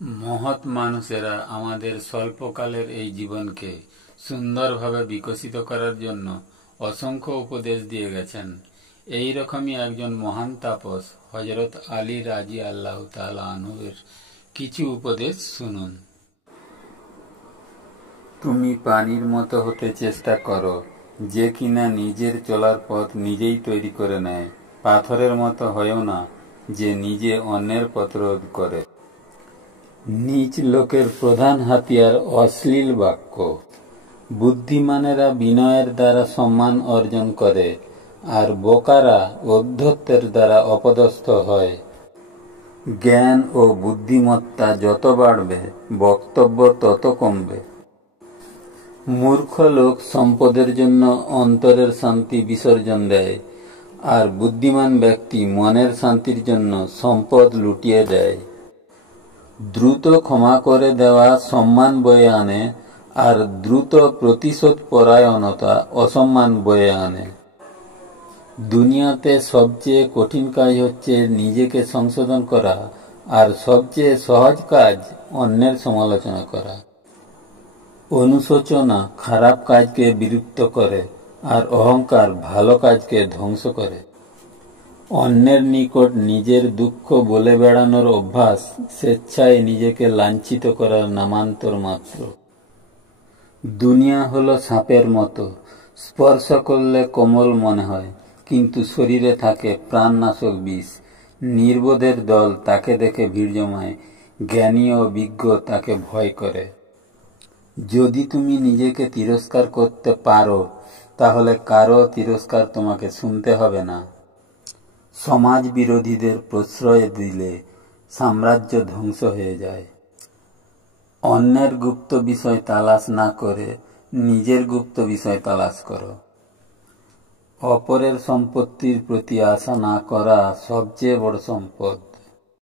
মহৎ মানুষেরা আমাদের স্বল্পকালের এই জীবনকে সুন্দরভাবে বিকশিত করার জন্য অসংখ্য উপদেশ দিয়ে গেছেন। এই রকমই একজন মহান তাপস হযরত আলী রাজি আল্লাহ তাআলা আনহুর কিছু উপদেশ শুনুন। তুমি পানির মতো হতে চেষ্টা করো, যে কিনা নিজের চলার পথ নিজেই তৈরি করে নেয়। পাথরের মতো হয়েও না, যে নিজে অন্যের পথ রোধ করে। নীচ লোকের প্রধান হাতিয়ার অশ্লীল বাক্য। বুদ্ধিমানেরা বিনয়ের দ্বারা সম্মান অর্জন করে, আর বোকারা ঔদ্ধত্যের দ্বারা অপদস্থ হয়। জ্ঞান ও বুদ্ধিমত্তা যত বাড়বে, বক্তব্য তত কমবে। মূর্খ লোক সম্পদের জন্য অন্তরের শান্তি বিসর্জন দেয়, আর বুদ্ধিমান ব্যক্তি মনের শান্তির জন্য সম্পদ লুটিয়ে দেয়। দ্রুত ক্ষমা করে দেওয়া সম্মান বয়ে আনে, আর দ্রুত প্রতিশোধ পরায়ণতা অসম্মান বয়ে আনে। দুনিয়াতে সবচেয়ে কঠিন কাজ হচ্ছে নিজেকে সংশোধন করা, আর সবচেয়ে সহজ কাজ অন্যের সমালোচনা করা। অনুশোচনা খারাপ কাজকে বিলুপ্ত করে, আর অহংকার ভালো কাজকে ধ্বংস করে। অন্যের নিকট নিজের দুঃখ বলে বেড়ানোর অভ্যাস স্বেচ্ছায় নিজেকে লাঞ্ছিত করার নামান্তর মাত্র। দুনিয়া হলো সাপের মতো, স্পর্শ করলে কোমল মনে হয়, কিন্তু শরীরে থাকে প্রাণনাশক বিষ। নির্বোধের দল তাকে দেখে ভিড় জমায়, জ্ঞানী ও বিজ্ঞ তাকে ভয় করে। যদি তুমি নিজেকে তিরস্কার করতে পারো, তাহলে কারো তিরস্কার তোমাকে শুনতে হবে না। সমাজ বিরোধীদের প্রশ্রয় দিলে সাম্রাজ্য ধ্বংস হয়ে যায়। অন্যের গুপ্ত বিষয় তালাশ না করে নিজের গুপ্ত বিষয় তালাশ করো। অপরের সম্পত্তির প্রতি আশা না করা সবচেয়ে বড় সম্পদ।